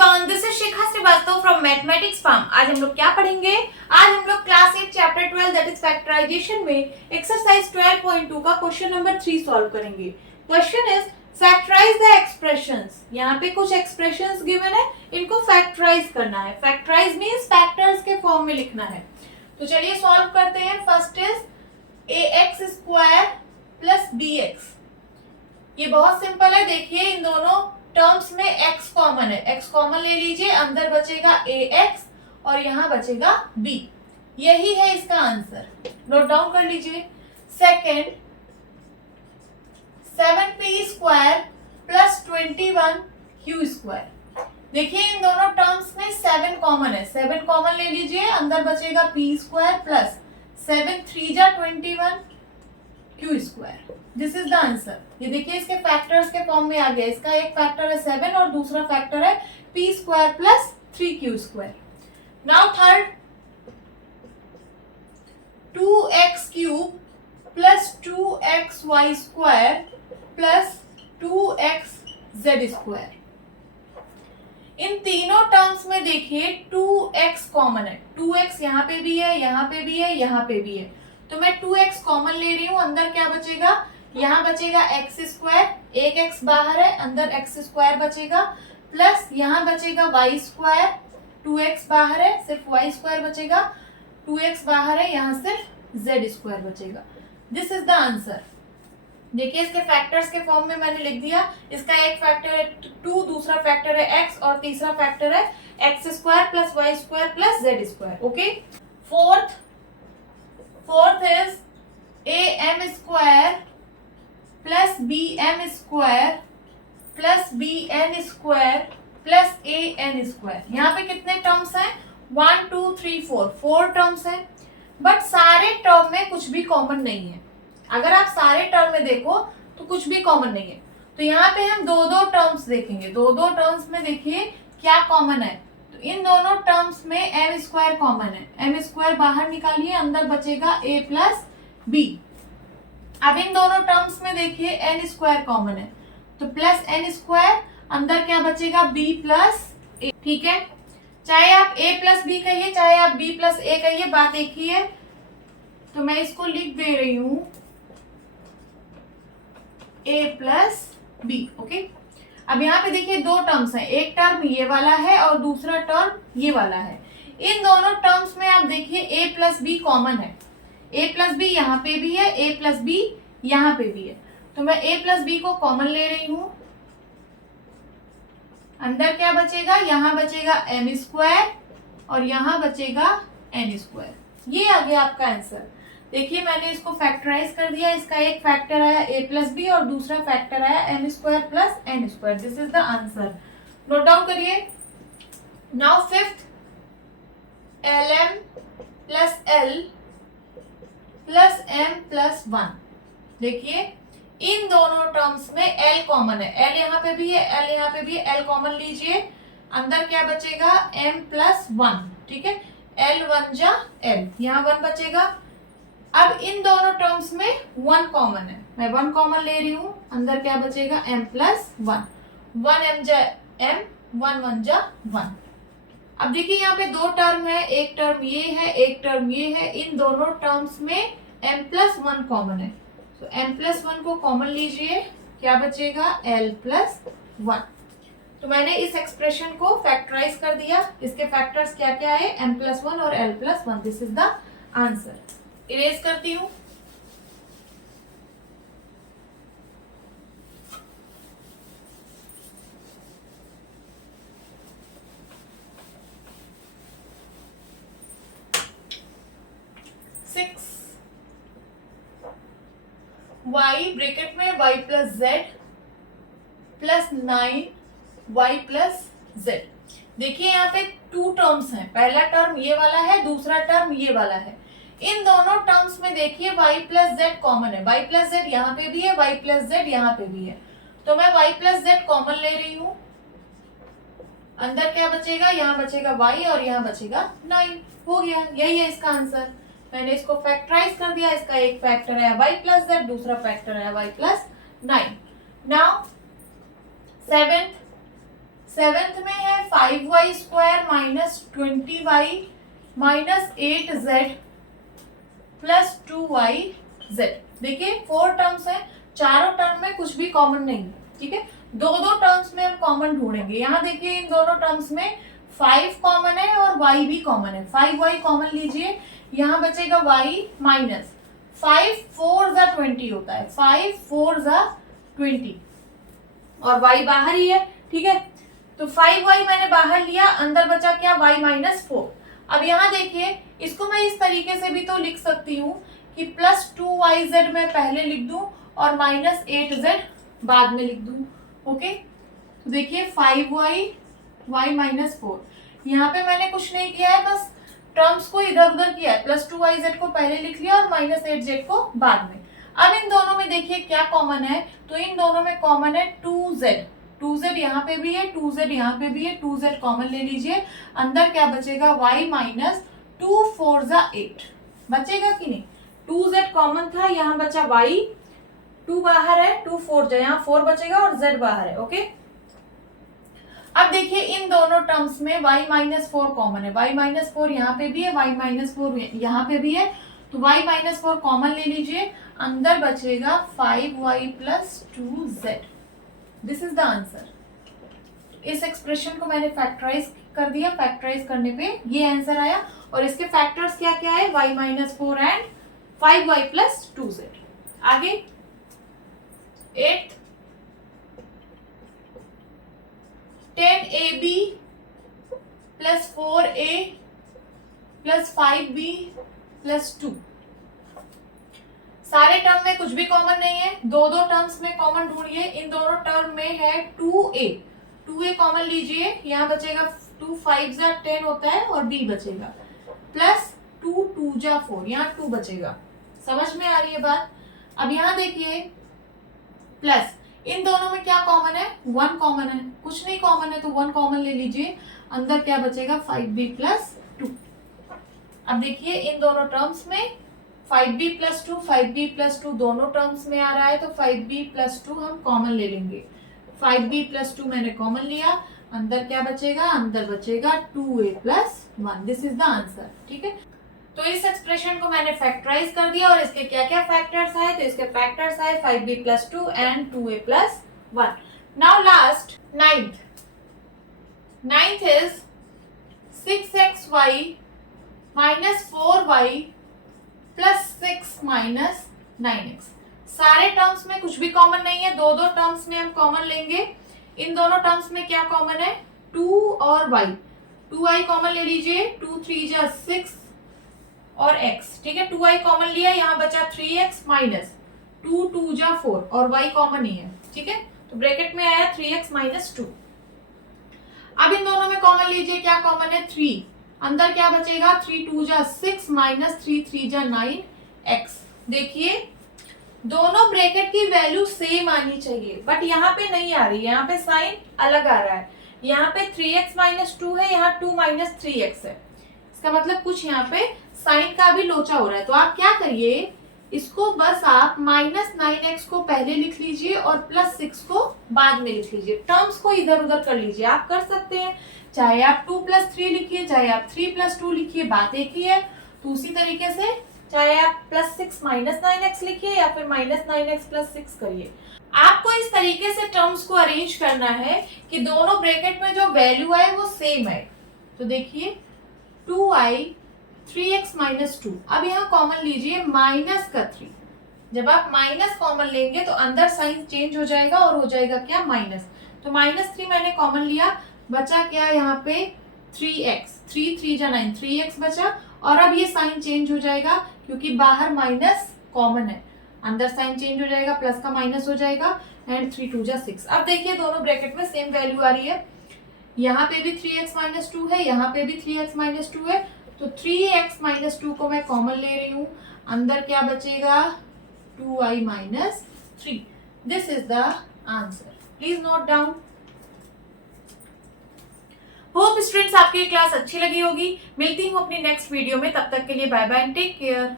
Everyone, this is Shikha Srivastava from mathematics farm. आज हम लोग क्या पढ़ेंगे? आज हम लोग class 8 chapter 12 that is factorisation में एक्सरसाइज 12.2 का क्वेश्चन नंबर 3 सॉल्व करेंगे। Question is factorise the expressions. यहाँ पे कुछ एक्सप्रेशंस गिवन है, इनको फैक्टराइज करना है। फैक्टराइज मींस फैक्टर्स के फॉर्म में लिखना है। तो चलिए सॉल्व करते हैं। First is ax square plus bx। ये बहुत सिंपल है। देखिए इन दोनों टर्म्स में x कॉमन है, x कॉमन ले लीजिए, अंदर बचेगा ax और यहाँ बचेगा b। यही है इसका आंसर, नोट डाउन कर लीजिए। Second 7p square plus 21q square. देखिए इन दोनों टर्म्स में 7 कॉमन है, 7 कॉमन ले लीजिए, अंदर बचेगा p स्क्वायर प्लस 7 3 जा 21 q square. This is the answer. ये देखिए इसके फैक्टर्स के फॉर्म में आ गया। इसका एक फैक्टर है 7 और दूसरा फैक्टर है p square plus 3q square. Now third 2x cube plus 2xy square plus 2xz square. इन तीनों टर्म्स में देखिए 2x कॉमन है, 2x यहाँ पे भी है, यहाँ पे भी है, यहाँ पे भी है। तो मैं 2x कॉमन ले रही हूँ, अंदर क्या बचेगा? यहाँ बचेगा x स्क्वायर, एक x बाहर है, अंदर x स्क्वायर बचेगा, प्लस यहाँ बचेगा y स्क्वायर, 2x बाहर है, सिर्फ y स्क्वायर बचेगा, 2x बाहर है, यहाँ सिर्फ z स्क्वायर बचेगा। This is the answer. देखिए इसके फैक्टर्स के फॉर्म में मैंने लिख दिया। इसका एक फैक्टर है 2, दूसरा फैक्टर है x और तीसरा फैक्टर है x square plus y square plus z square. Okay. Fourth is am square plus bm square plus bn square plus an square. यहाँ पे कितने टर्म्स हैं? 1 2 3 4 टर्म्स हैं, बट सारे टर्म में कुछ भी कॉमन नहीं है। अगर आप सारे टर्म में देखो तो कुछ भी कॉमन नहीं है। तो यहाँ पे हम दो टर्म्स देखेंगे। दो टर्म्स में देखिए क्या कॉमन है। तो इन दोनों टर्म्स में एम स्क्वायर कॉमन है, एम स्क्वायर बाहर निकालिए, अंदर बचेगा a प्लस बी। अब इन दोनों टर्म्स में देखिए एन स्क्वायर कॉमन है, तो प्लस एन स्क्वायर, अंदर क्या बचेगा? b प्लस ए। ठीक है, चाहे आप a प्लस बी कहिए, चाहे आप b प्लस ए कहिए, बात एक ही है। तो मैं इसको लिख दे रही हूं a प्लस बी। ओके। अब यहाँ पे देखिए दो टर्म्स हैं, एक टर्म ये वाला है और दूसरा टर्म ये वाला है। इन दोनों टर्म्स में आप देखिए a प्लस बी कॉमन है, a प्लस बी यहाँ पे भी है, a प्लस बी यहाँ पे भी है। तो मैं a प्लस बी को कॉमन ले रही हूं, अंदर क्या बचेगा? यहाँ बचेगा m स्क्वायर और यहाँ बचेगा n स्क्वायर। ये आ गया आपका आंसर। देखिए मैंने इसको फैक्टराइज कर दिया। इसका एक फैक्टर आया a प्लस बी और दूसरा फैक्टर आया m square plus n square. This is the answer. Note down करिए। Now fifth lm plus l plus m plus 1। देखिए इन दोनों टर्म्स में l कॉमन है, l यहाँ पे भी है, l यहाँ पे भी है, l कॉमन लीजिए, अंदर क्या बचेगा? m plus 1। ठीक है, l 1 जा l, यहाँ 1 बचेगा। अब इन दोनों टर्म्स में 1 कॉमन है, मैं 1 कॉमन ले रही हूँ, अंदर क्या बचेगा? m प्लस 1, 1 m जा m, 1 1 जा 1। अब देखिए यहाँ पे दो टर्म है, एक टर्म ये है, एक टर्म ये है। इन दोनों टर्म्स में m प्लस 1 कॉमन है, तो m प्लस 1 को कॉमन लीजिए, क्या बचेगा? l plus 1। तो मैंने इस एक्सप्रेशन को फैक्टराइज कर दिया। इसके फैक्टर्स क्या क्या है? m प्लस 1 और l plus 1। This is the answer. Erase करती हूँ। y ब्रैकेट में y plus Z plus 9y plus Z. देखिए यहाँ पे 2 टर्म्स हैं, पहला टर्म ये वाला है, दूसरा टर्म ये वाला है। इन दोनों टर्म्स में देखिए y प्लस जेड कॉमन है, y प्लस जेड यहाँ पे भी है, y प्लस जेड यहाँ पे भी है। तो मैं y प्लस जेड कॉमन ले रही हूँ, अंदर क्या बचेगा? यहाँ बचेगा y और यहाँ बचेगा 9। हो गया, यही है इसका आंसर। मैंने इसको फैक्टराइज कर दिया। इसका एक फैक्टर है y प्लस जेड, दूसरा फैक्टर है y प्लस 9। नाउ सेवेंथ में है 5y² minus 20y minus 8z plus 2yz। देखिए 4 टर्म्स है, चारों टर्म में कुछ भी कॉमन नहीं है, ठीक है। दो दो टर्म्स में हम कॉमन ढूंढेंगे। यहाँ देखिए इन दोनों टर्म्स में 5 कॉमन है और y भी कॉमन है। 5y कॉमन लीजिए, यहाँ बचेगा y माइनस 5 4 जा 20 होता है, 5 4 जा 20 और y बाहर ही है, ठीक है। तो 5y मैंने बाहर लिया, अंदर बचा क्या, y माइनस 4। अब यहाँ देखिए इसको मैं इस तरीके से भी तो लिख सकती हूँ कि प्लस 2yz मैं पहले लिख दूं और माइनस 8z बाद में लिख दूं। ओके, तो देखिए 5y y माइनस 4, यहाँ पे मैंने कुछ नहीं किया है, बस टर्म्स को इधर उधर किया है। प्लस 2yz को पहले लिख लिया और माइनस 8z को बाद में। अब इन दोनों में देखिए क्या कॉमन है, तो इन दोनों में कॉमन है 2z। 2z यहाँ पे भी है, 2z यहाँ पे भी है, 2z कॉमन ले लीजिए। अंदर क्या बचेगा, y माइनस 2 4 जा 8 बचेगा कि नहीं। 2z कॉमन था, यहाँ बचा y, 2 बाहर है, 2 4 जा, यहाँ 4 बचेगा और z बाहर है। ओके, अब देखिए इन दोनों टर्म्स में y माइनस 4 कॉमन है। y माइनस 4 यहाँ पे भी है, y माइनस 4 यहाँ पे भी है, तो y माइनस 4 कॉमन ले लीजिए। अंदर बचेगा 5y plus 2z। This is the answer. इस एक्सप्रेशन को मैंने फैक्टराइज कर दिया, फैक्टराइज करने पे ये आंसर आया। और इसके फैक्टर्स क्या क्या है, y minus 4 and 5y plus 2z। आगे 8th 10ab plus 4a plus 5b plus 2। सारे टर्म में कुछ भी कॉमन नहीं है, दो दो टर्म्स में कॉमन ढूंढिए। इन दोनों टर्म में है 2a कॉमन लीजिए, यहाँ बचेगा 2 5 जा 10 होता है और b बचेगा प्लस 2 2 जा 4, यहाँ 2 बचेगा। समझ में आ रही है बात। अब यहाँ देखिए प्लस इन दोनों में क्या कॉमन है, 1 कॉमन है, कुछ नहीं कॉमन है तो 1 कॉमन ले लीजिए। अंदर क्या बचेगा, 5b प्लस 2। अब देखिए इन दोनों टर्म्स में 5b प्लस 2, 5b प्लस 2 दोनों टर्म्स में आ रहा है, तो 5b प्लस 2 हम कॉमन ले लेंगे। 5b प्लस 2 मैंने कॉमन लिया, अंदर क्या बचेगा, अंदर बचेगा 2a plus 1। This is the answer, ठीक है। तो इस एक्सप्रेशन को मैंने फैक्टराइज कर दिया और इसके क्या क्या फैक्टर्स आए, तो इसके फैक्टर्स आए 5b plus 2 and 2a plus 1। Now last 9th is 6xy minus 4y plus 6 minus 9x। सारे टर्म्स में कुछ भी कॉमन नहीं है, दो दो टर्म्स में हम कॉमन लेंगे। इन दोनों टर्म्स में क्या कॉमन है, 2 और y। 2y कॉमन ले लीजिए, 2 3 जा 6 और x, ठीक है। 2y कॉमन लिया, यहाँ बचा 3x माइनस 2 2 जा 4 और y कॉमन ही है, ठीक है। तो ब्रैकेट में आया 3x माइनस 2। अब इन दोनों में कॉमन लीजिए, क्या कॉमन है, 3। अंदर क्या बचेगा, 3 2 जा 6 माइनस 3 3 जा 9x। देखिए दोनों ब्रैकेट की वैल्यू सेम आनी चाहिए, बट यहाँ पे नहीं आ रही, यहाँ पे साइन अलग आ रहा है। यहाँ पे 3x माइनस 2 है, यहाँ 2 माइनस 3x है। इसका मतलब कुछ यहाँ पे साइन का भी लोचा हो रहा है। तो आप क्या करिए, इसको बस आप माइनस 9x को पहले लिख लीजिए और प्लस 6 को बाद में लिख लीजिए। टर्म्स को इधर उधर कर लीजिए, आप कर सकते हैं। चाहे आप 2 प्लस 3 लिखिए, चाहे आप 3 प्लस 2 लिखिए, बात एक ही है। तो उसी तरीके से चाहे आप प्लस 6 माइनस 9x लिखिए या फिर माइनस 9x प्लस 6 करिए। आपको इस तरीके से टर्म्स को अरेंज करना है कि दोनों ब्रैकेट में जो वैल्यू है वो सेम है। तो देखिए 2i 3x माइनस 2। अब यहाँ कॉमन लीजिए माइनस का 3। जब आप माइनस कॉमन लेंगे तो अंदर साइन चेंज हो जाएगा और हो जाएगा क्या, माइनस। तो माइनस 3 मैंने कॉमन लिया, बचा क्या यहाँ पे 3x, 3 3 जा 9, 3x बचा। और अब ये साइन चेंज हो जाएगा क्योंकि बाहर माइनस कॉमन है, अंदर साइन चेंज हो जाएगा, प्लस का माइनस हो जाएगा एंड 3 2 जा 6। अब देखिए दोनों ब्रैकेट में सेम वैल्यू आ रही है। यहाँ पे भी 3x माइनस 2 है, यहाँ पे भी 3x माइनस 2 है। तो 3x माइनस 2 को मैं कॉमन ले रही हूँ, अंदर क्या बचेगा 2i minus 3। This is the answer. Please note down. Hope students आपकी क्लास अच्छी लगी होगी। मिलती हूँ अपनी नेक्स्ट वीडियो में, तब तक के लिए bye bye and take care.